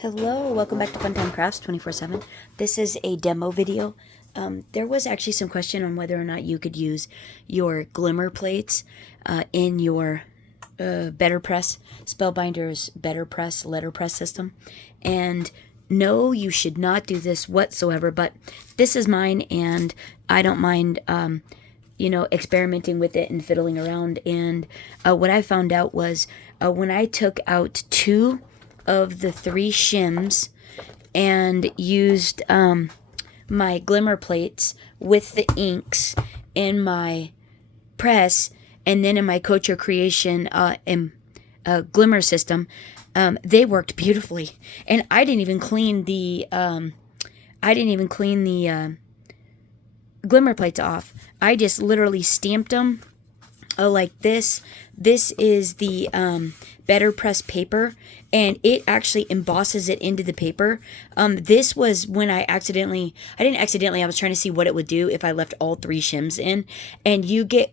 Hello, welcome back to Funtime Crafts 24/7. This is a demo video. There was actually some question on whether or not you could use your glimmer plates in your BetterPress, Spellbinders BetterPress LetterPress system. And no, you should not do this whatsoever, but this is mine and I don't mind experimenting with it and fiddling around. And what I found out was when I took out two of the three shims and used my glimmer plates with the inks in my press and then in my Culture Creation glimmer system, they worked beautifully. And I didn't even clean the glimmer plates off. I just literally stamped them like this. This is the BetterPress paper, and it actually embosses it into the paper. This was when I was trying to see what it would do if I left all three shims in, and you get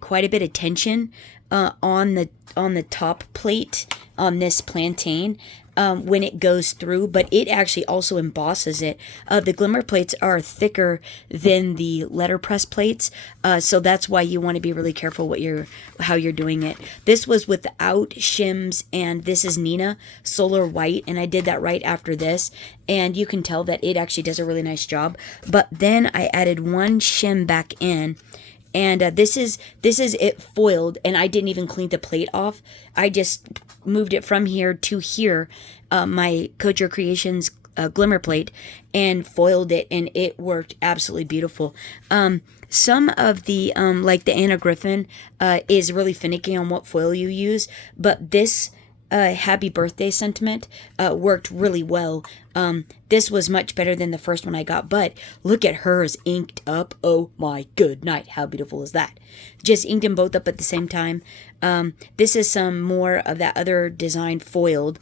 quite a bit of tension on the top plate on this plantain when it goes through, but it actually also embosses it. The glimmer plates are thicker than the letterpress plates, so that's why you want to be really careful how you're doing it. This was without shims, and this is Nina Solar White, and I did that right after this, and you can tell that it actually does a really nice job. But then I added one shim back in. And this is it foiled, and I didn't even clean the plate off. I just moved it from here to here, my Culture Creations glimmer plate, and foiled it, and it worked absolutely beautiful. Some of the, like the Anna Griffin, is really finicky on what foil you use, but this happy birthday sentiment worked really well. This was much better than the first one I got, but look at hers inked up. Oh my good night, how beautiful is that? Just inked them both up at the same time. This is some more of that other design foiled.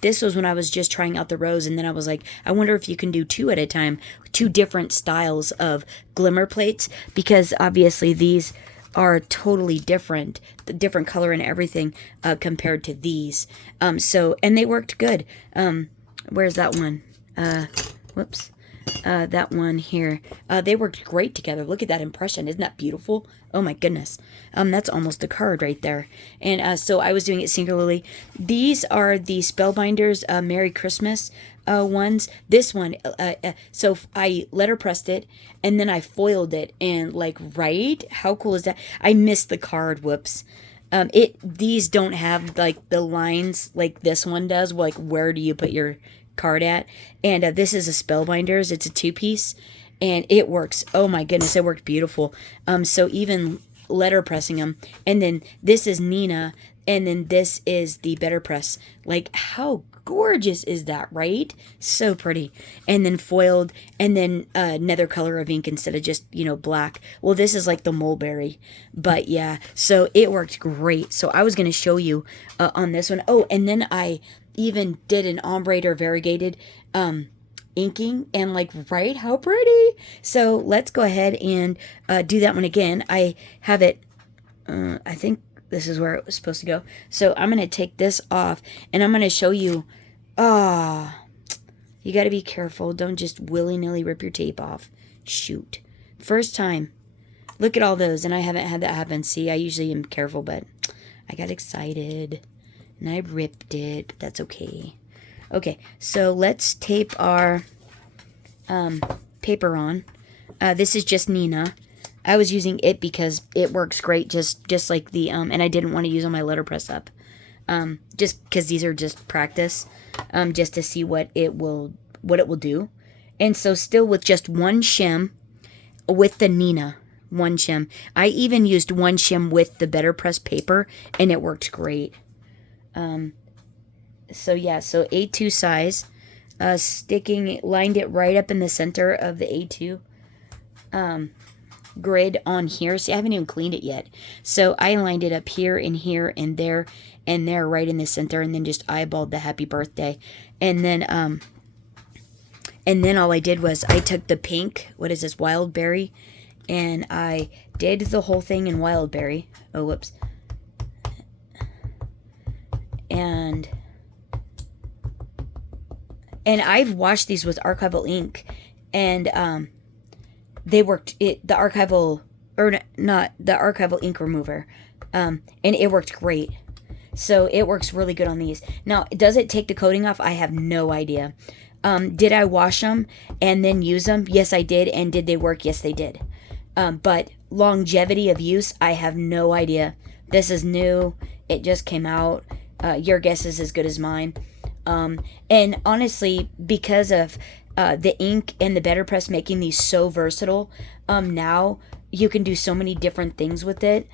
This was when I was just trying out the rose, and then I was like, I wonder if you can do two at a time, two different styles of glimmer plates, because obviously these are totally different, the different color and everything compared to these. And they worked good. Where's that one? Whoops. That one here. They worked great together. Look at that impression. Isn't that beautiful? Oh my goodness. That's almost a card right there. And so I was doing it singularly. These are the Spellbinders Merry Christmas ones. This one, so I letterpressed it and then I foiled it, and right? How cool is that? I missed the card. Whoops. These don't have like the lines like this one does. Like, where do you put your card at? And this is a Spellbinders. It's a 2-piece, and it works. Oh my goodness, it worked beautiful. So even letterpressing them, and then this is Nina, and then this is the BetterPress. Like, how gorgeous is that, right? So pretty. And then foiled, and then another color of ink instead of just, black. Well, this is like the mulberry, but yeah, so it worked great. So I was going to show you on this one. Oh, and then I even did an ombre or variegated inking, and right, how pretty. So let's go ahead and do that one again. I have it, I think this is where it was supposed to go. So I'm going to take this off, and I'm going to show you. You got to be careful. Don't just willy-nilly rip your tape off. Shoot. First time. Look at all those, and I haven't had that happen. See, I usually am careful, but I got excited, and I ripped it, but that's okay. Okay, so let's tape our paper on. This is just Nina. I was using it because it works great, just like the, and I didn't want to use on my letterpress up. Just because these are just practice, just to see what it will do. And so still with just one shim with the Nina, one shim. I even used one shim with the BetterPress paper, and it worked great. So yeah, so A2 size, lined it right up in the center of the A2 grid on here. See, I haven't even cleaned it yet. So I lined it up here and there and there right in the center, and then just eyeballed the happy birthday. And then all I did was I took the pink, what is this, wild berry, and I did the whole thing in wild berry. Oh, whoops. And And I've washed these with archival ink, and they worked. The archival, or not the archival ink remover, and it worked great. So it works really good on these. Now, does it take the coating off? I have no idea. Did I wash them and then use them? Yes, I did. And did they work? Yes, they did. But longevity of use, I have no idea. This is new. It just came out. Your guess is as good as mine. And honestly, because of the ink and the BetterPress making these so versatile, now you can do so many different things with it.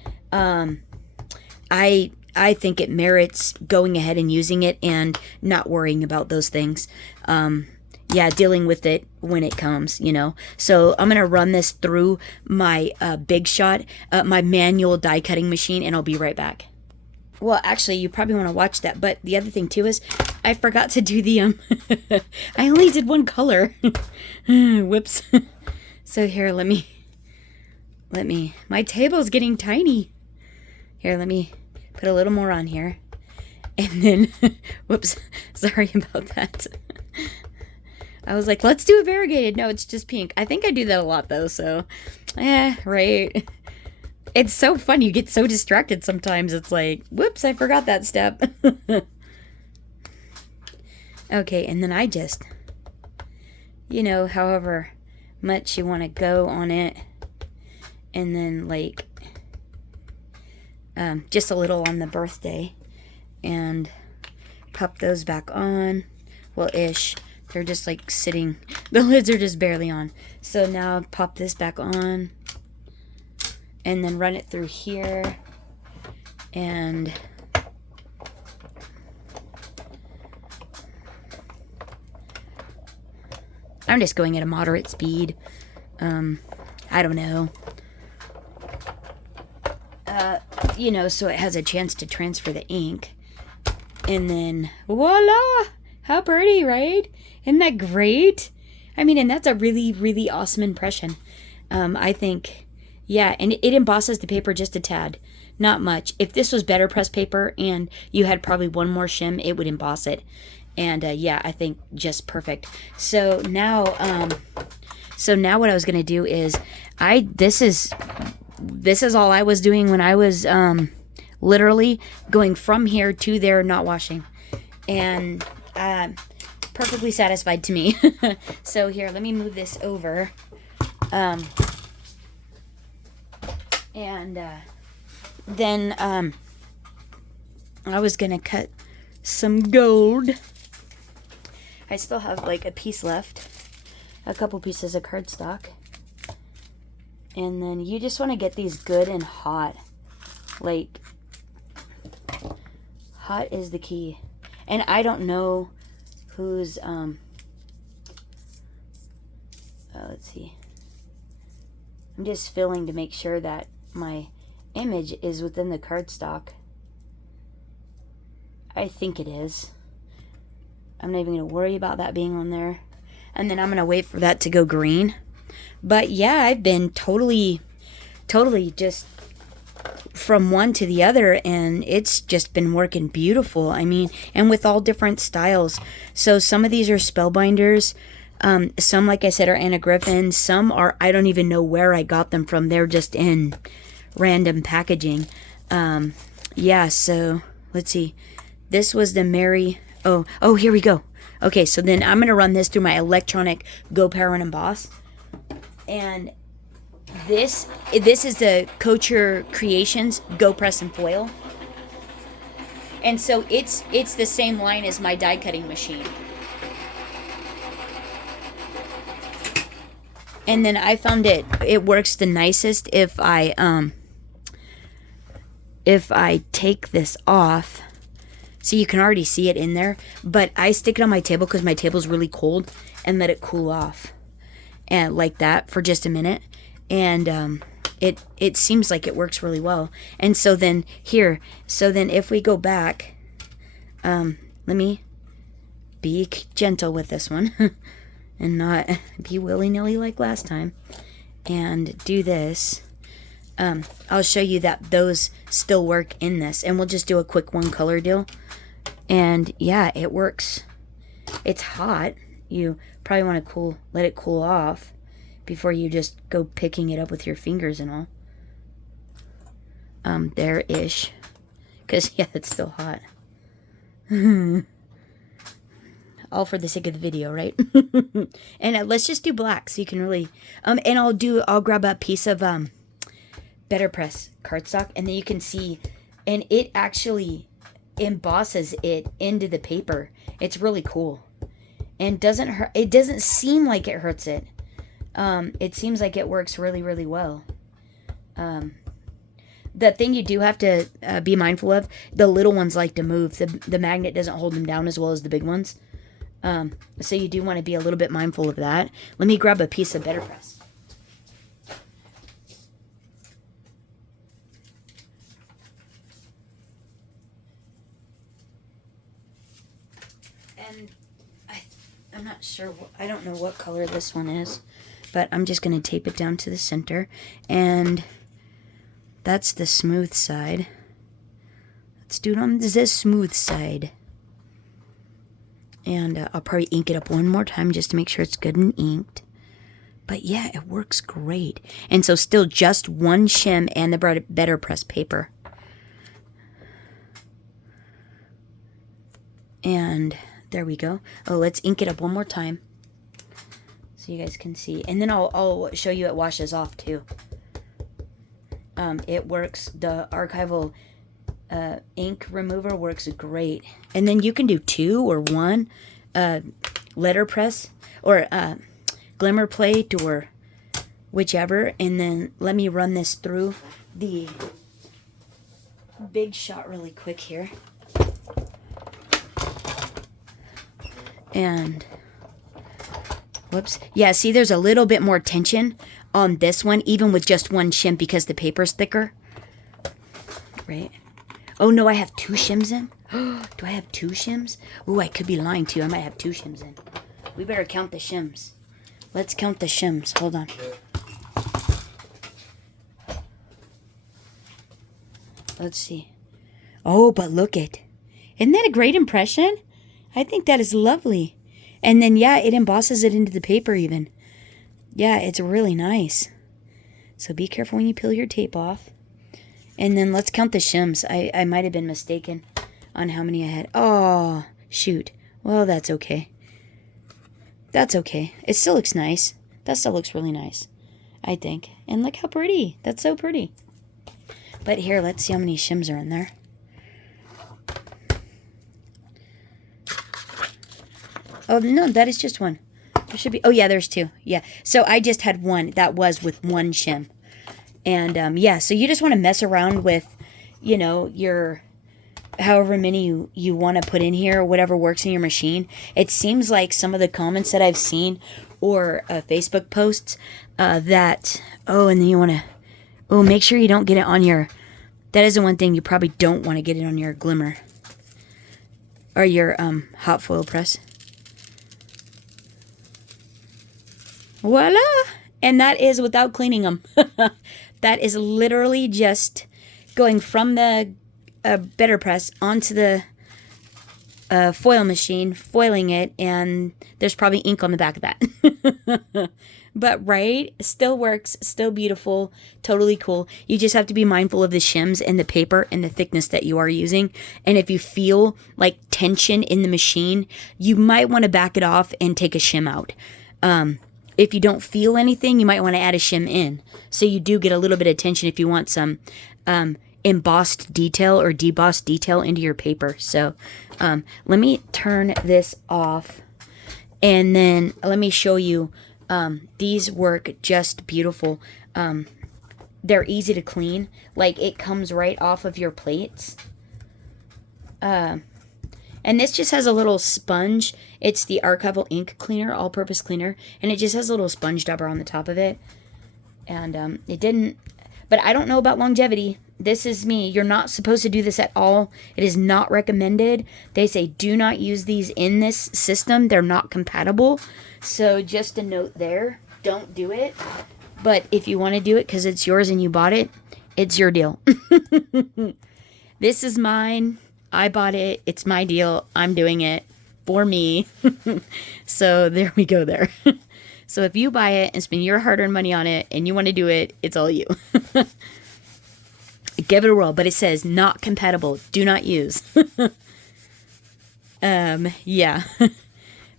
I think it merits going ahead and using it and not worrying about those things. Dealing with it when it comes, you know. So I'm going to run this through my Big Shot, my manual die cutting machine, and I'll be right back. Well, actually, you probably want to watch that. But the other thing, too, is I forgot to do the, I only did one color. Whoops. So here, let me, my table's getting tiny. Here, let me put a little more on here. And then, whoops, sorry about that. I was like, let's do a variegated. No, it's just pink. I think I do that a lot, though, so, right. It's so fun. You get so distracted sometimes. It's like, whoops, I forgot that step. Okay, and then I just, you know, however much you want to go on it. And then, like, just a little on the birthday. And pop those back on. Well, ish. They're just, like, sitting. The lids are just barely on. So now pop this back on. And then run it through here. And I'm just going at a moderate speed. I don't know. You know, so it has a chance to transfer the ink. And then, voila! How pretty, right? Isn't that great? I mean, and that's a really, really awesome impression. I think, yeah, and it embosses the paper just a tad. Not much. If this was BetterPress paper and you had probably one more shim, it would emboss it. And, yeah, I think just perfect. So now what I was going to do is, this is all I was doing when I was literally going from here to there, not washing. And perfectly satisfied to me. So here, let me move this over. Then I was going to cut some gold. I still have like a piece left. A couple pieces of cardstock. And then you just want to get these good and hot. Like, hot is the key. And I don't know who's, let's see. I'm just filling to make sure that my image is within the cardstock. I think it is. I'm not even going to worry about that being on there. And then I'm going to wait for that to go green. But yeah, I've been totally just from one to the other, and it's just been working beautiful. I mean, and with all different styles. So some of these are Spellbinders. Some, like I said, are Anna Griffin. Some are, I don't even know where I got them from. They're just in random packaging. Yeah, so let's see. This was the Mary. Oh, here we go. Okay, so then I'm going to run this through my electronic Go Power and Emboss. And this is the Couture Creations Go Press and Foil. And so it's the same line as my die cutting machine. And then I found it works the nicest if I take this off. So you can already see it in there, but I stick it on my table because my table's really cold and let it cool off, and like that for just a minute. And it seems like it works really well. And so then here, if we go back, let me be gentle with this one and not be willy-nilly like last time, and do this. I'll show you that those still work in this, and we'll just do a quick one color deal. And yeah, it works. It's hot. You probably want to let it cool off before you just go picking it up with your fingers and all. There-ish. Because, yeah, it's still hot. All for the sake of the video, right? And let's just do black so you can really... and I'll grab a piece of BetterPress cardstock, and then you can see... And it actually embosses it into the paper. It's really cool. And doesn't hurt. It doesn't seem like it hurts it. It seems like it works really, really well. The thing you do have to be mindful of, the little ones like to move. The magnet doesn't hold them down as well as the big ones. So you do want to be a little bit mindful of that. Let me grab a piece of BetterPress. And I'm not sure, I don't know what color this one is, but I'm just going to tape it down to the center. And that's the smooth side. Let's do it on this smooth side. And I'll probably ink it up one more time just to make sure it's good and inked. But yeah, it works great. And so still just one shim and the BetterPress paper. And there we go. Oh, let's ink it up one more time so you guys can see. And then I'll show you it washes off too. It works. The archival ink remover works great. And then you can do 2 or 1 letterpress or glimmer plate or whichever. And then let me run this through the Big Shot really quick here. And whoops. Yeah, see, there's a little bit more tension on this one, even with just one shim because the paper's thicker. Right? Oh, no, I have 2 shims in? Do I have 2 shims? Oh, I could be lying to you. I might have 2 shims in. We better count the shims. Let's count the shims. Hold on. Let's see. Oh, but look it. Isn't that a great impression? I think that is lovely. And then, yeah, it embosses it into the paper even. Yeah, it's really nice. So be careful when you peel your tape off. And then let's count the shims. I might have been mistaken on how many I had. Oh, shoot. Well, that's okay. That's okay. It still looks nice. That still looks really nice, I think. And look how pretty. That's so pretty. But here, let's see how many shims are in there. Oh, no, that is just one. There should be... Oh, yeah, there's 2. Yeah. So I just had 1. That was with 1 shim. And, yeah, so you just want to mess around with, you know, your... however many you want to put in here or whatever works in your machine. It seems like some of the comments that I've seen or Facebook posts that... Oh, and then you want to... Oh, make sure you don't get it on your... That is the one thing you probably don't want to get it on your glimmer. Or your hot foil press. Voila! And that is without cleaning them. That is literally just going from the BetterPress onto the foil machine, foiling it, and there's probably ink on the back of that. But right, still works, still beautiful, totally cool. You just have to be mindful of the shims and the paper and the thickness that you are using. And if you feel like tension in the machine, you might want to back it off and take a shim out. If you don't feel anything, you might want to add a shim in. So you do get a little bit of tension if you want some embossed detail or debossed detail into your paper. So let me turn this off and then let me show you. These work just beautiful. They're easy to clean. Like it comes right off of your plates. And this just has a little sponge. It's the archival ink cleaner, all-purpose cleaner. And it just has a little sponge dauber on the top of it. And it didn't... But I don't know about longevity. This is me. You're not supposed to do this at all. It is not recommended. They say do not use these in this system. They're not compatible. So just a note there. Don't do it. But if you want to do it because it's yours and you bought it, it's your deal. This is mine. I bought it. It's my deal. I'm doing it. for me. So there we go there. So if you buy it and spend your hard-earned money on it and you want to do it, it's all you. Give it a whirl, but it says not compatible. Do not use. Yeah.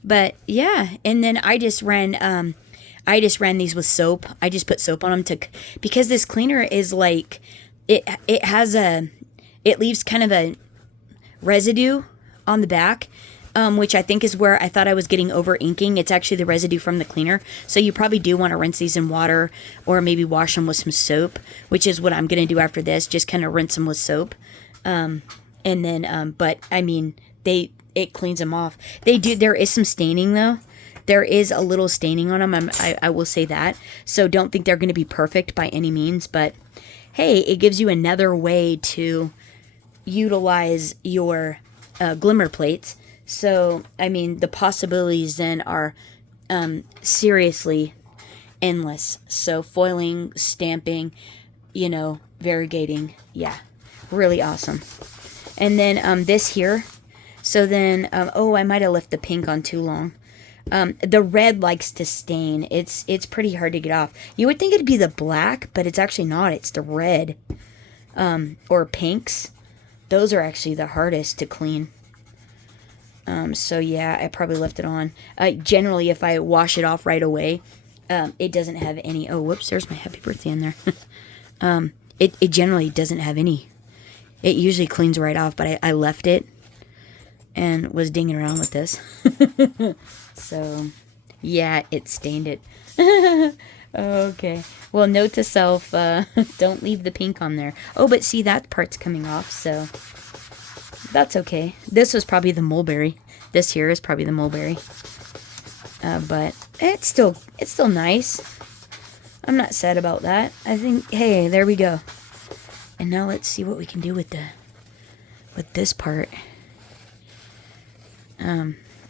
But yeah, and then I just ran these with soap. I just put soap on them because this cleaner is like, it leaves kind of a residue on the back, which I think is where I thought I was getting over inking. It's actually the residue from the cleaner. So you probably do want to rinse these in water or maybe wash them with some soap, which is what I'm going to do after this. Just kind of rinse them with soap. And then, but I mean, it cleans them off. There is some staining though. There is a little staining on them. I will say that. So don't think they're going to be perfect by any means, but hey, it gives you another way to utilize your glimmer plates. So, I mean, the possibilities then are seriously endless. So foiling, stamping, variegating. Yeah, really awesome. And then this here. So then, I might have left the pink on too long. The red likes to stain. It's pretty hard to get off. You would think it'd be the black, but it's actually not. It's the red. Or pinks. Those are actually the hardest to clean. So yeah, I probably left it on. Generally, if I wash it off right away, it doesn't have any... Oh, whoops, there's my happy birthday in there. It generally doesn't have any. It usually cleans right off, but I left it and was dinging around with this. So, yeah, it stained it. Okay. Well, note to self, don't leave the pink on there. Oh, but see, that part's coming off, so that's okay. This was probably the mulberry. This here is probably the mulberry. But it's still nice. I'm not sad about that. I think, hey, there we go. And now let's see what we can do with this part.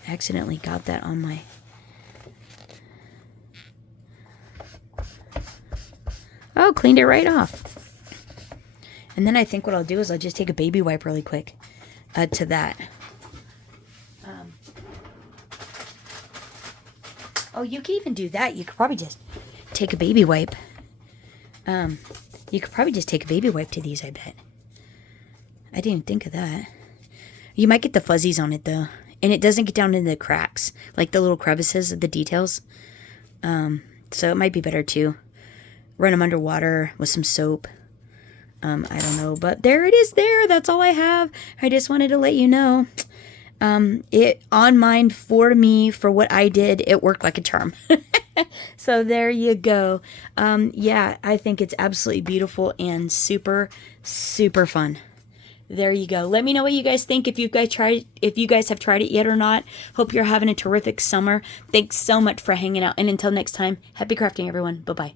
Accidentally got that on my... Oh, cleaned it right off. And then I think what I'll do is I'll just take a baby wipe really quick to that. Oh, you can even do that. You could probably just take a baby wipe. You could probably just take a baby wipe to these, I bet. I didn't think of that. You might get the fuzzies on it, though. And it doesn't get down into the cracks, like the little crevices of the details. So it might be better to run them under water with some soap. I don't know, but there it is there. That's all I have. I just wanted to let you know. It on mine for me, for what I did, it worked like a charm. So there you go. Yeah, I think it's absolutely beautiful and super, super fun. There you go. Let me know what you guys think, if you guys have tried it yet or not. Hope you're having a terrific summer. Thanks so much for hanging out. And until next time, happy crafting, everyone. Bye-bye.